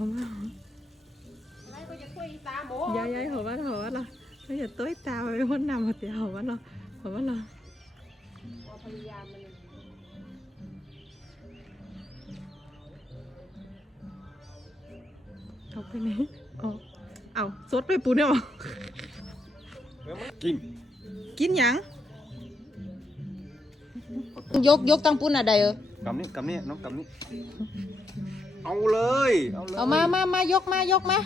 เขาว่าอะไรก็จะคุยตาโมยายยายเขาว่าเขาว่าเราไม่อย่าต้อยตาไปวันนำมา เอาเลยเอาเลยเอามามามายกมายกมา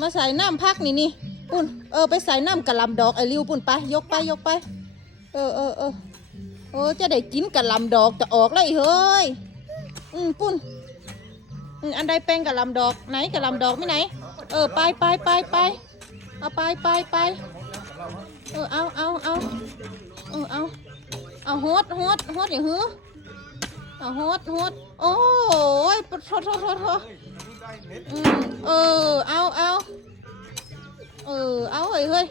มาใส่น้ำพักนี่นี่ปุ้นเออไปใส่น้ำกะหลำดอกไอ้ริวปุ้นไปยกไปยกไป เออเออเออโอ้จะได้กินกะหลำดอกจะออกเลยเฮ้ยอืมปุ้นอืมอันใดแป้งกะหลำดอกไหนกะหลำดอกไม่ไหน เออไปไปไปไปเอาไปไปไปเออเอาเอาเอาเออเอาเอาโฮดโฮดโฮดอย่าหือ เอาฮดฮดโอ้ยปะโทโทโทโทอืมเออ เอาเอาเออ เอาเฮ้ยเฮ้ย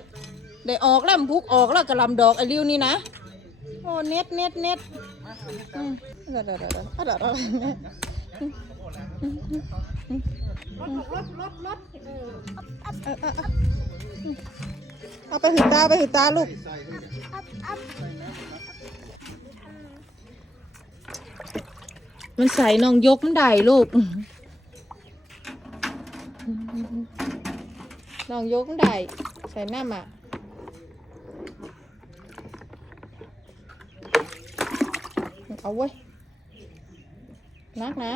ได้ออกแล้วมันพุกออกแล้วกระลำดอกไอ้ริ้วนี่นะ โอ้เน็ตเน็ตเน็ตอืมเดี๋ยวเดี๋ยวเดี๋ยวเดี๋ยวเออเออเออเออเอาไปหือตาไปหือตาลูก มันใส่น้องยกมันได้ลูกน้องยกมันได้ใส่หน้ามาเอาเว้ยนักนะ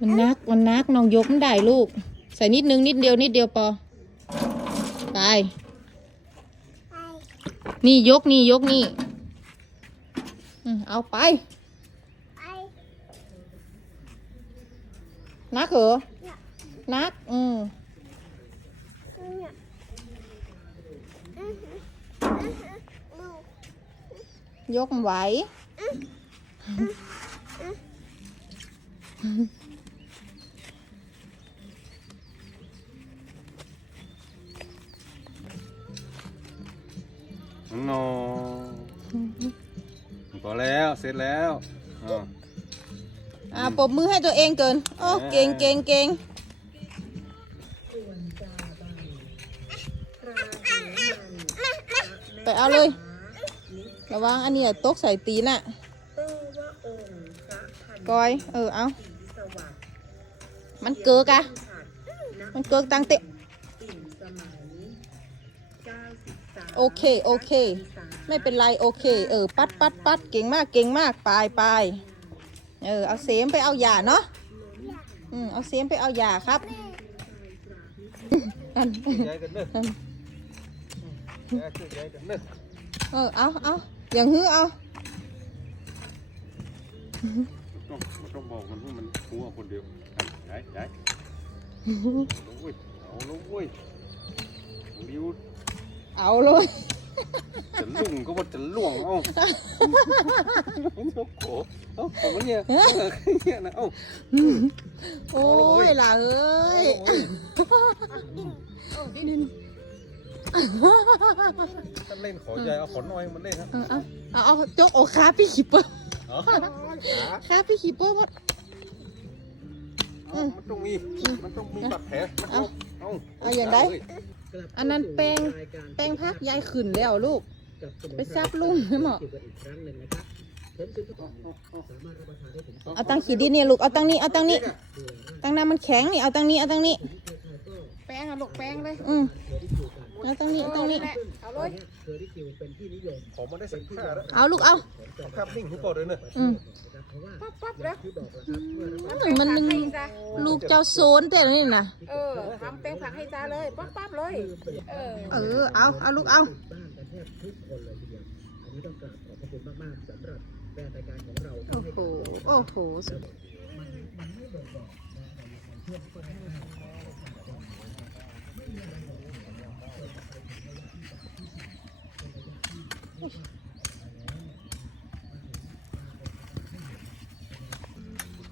มันนักมันนักน้องยกมันได้ลูก ใส่นิดนึงนิดเดียวนิดเดียวพอไปนี่ยกนี่ยกนี่ อืมเอาไป นักเหรอ นัก อืมยกมันไหวน้องพ อแล้วเสร็จแล้วอ่าอ่าปรบมือให้ตัวเองเกินโอ้เก่งเก่งเก่งไปเอาเลย ระวังอันนี้อะตกใส่ตีนอะกอย เออ เอา มันเกิกอะมันเกิกตังเตะ โอเคโอเค ไม่เป็นไรโอเค เออ ปัดปัดปัดเก่งมากเก่งมากไปไปเออเอาเสียมไปเอายาเนาะอืมเอาเสียมไปเอายาครับอันยายกันเนอะยายคือยายกันเนอะเออเอาเอาอย่างฮื้อเอาต้องมันต้องบอกมันว่ามันหัวคนเดียวอะยายยายเอาลงเว้ยเอาลงเว้ยริ้ว เอาเลยจะลุ่งก็ว่าจะล่วงเอ้าโอ้โหเอ้าเอามันเนี่ยเออเนี่ยนะเอ้าโอ้ยล่ะเอ้ยถ้าเล่นขอยายเอาขอนน้อยมันเล่นนะเออเอาเอาเอาจกโอาขาพี่ขีเปอร์เอาขาพี่ขีเปอร์หมดเอามันต้องมีมันต้องมีบาดแผลมันเอาเอาเอาอย่างไร อันนั้นแป้งแป้งพักยายขึ้นแล้วลูก ไปซับลุงให้หมอเอาตังขีดดินเนี่ยลูก เอาตังนี้ เอาตังนี้ ตังน้ำมันแข็งนี่ เอาตังนี้ เอาตังนี้ แป้งอะลูกแป้งเลย อืมเอาตังนี้ เอาตังนี้แหละเอาเลยขอมาได้สักค่าแล้วเอาลูกเอาเอาภาพนิ่งให้ก่อนเลยเนอะอืมปั๊บปั๊บแล้วมันแป้งผักมันให้จ้ะลูกเจ้าโซนแต่นี่นะเออทำแป้งผักให้จ้าเลยปั๊บปั๊บเลย เออ เออ เอา เอาลูกเอาโอ้โห โอ้โห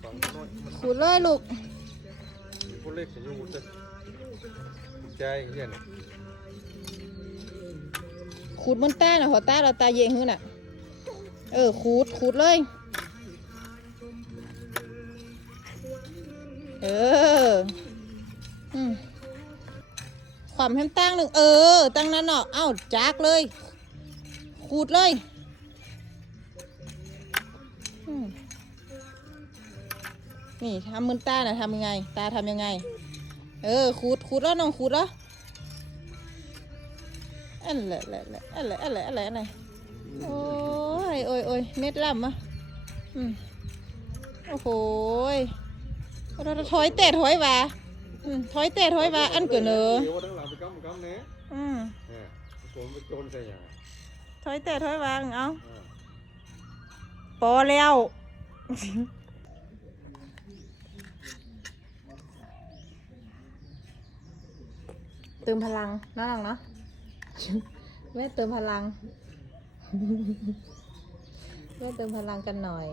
ฟังน้อยมันขูดเลยลูกมีคนเล็กอยู่เลย ใจเนขูดบนแต้น่ะหัวแต้เราตาเยงหื้อน่ะ เออขูดขูดเลย เออความให้มตั้งหนึ่งเออ ตั้งนั้นเนาะเอ้าจากเลยขูดเลยนี่ทำมือตาน่ะทำยังไง ตาทำยังไง เออขูดขูดแล้วน้องขูดแล้วอันแหละแหละแหละอันแหละอันแหละอันแหละอันไหนโอ้ยโอ้ยโอ้ยเน็ตล่ำอะอืมโอ้โหยเราถอยแต่ถอยว่าอืมถอยแต่ถอยว่าอันเกินเนอะเดี๋ยววันหลังไปกำกำเนี้ยอืมเนี่ยผมไปโจรใส่ยังถอยแต่ถอยว่าเอาเออพอแล้ว เติมพลังน่ารักเนาะแม่เติมพลังแม่เติมพลังกันหน่อย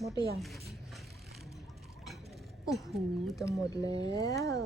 หมดหรือยังโอ้โหจะหมดแล้ว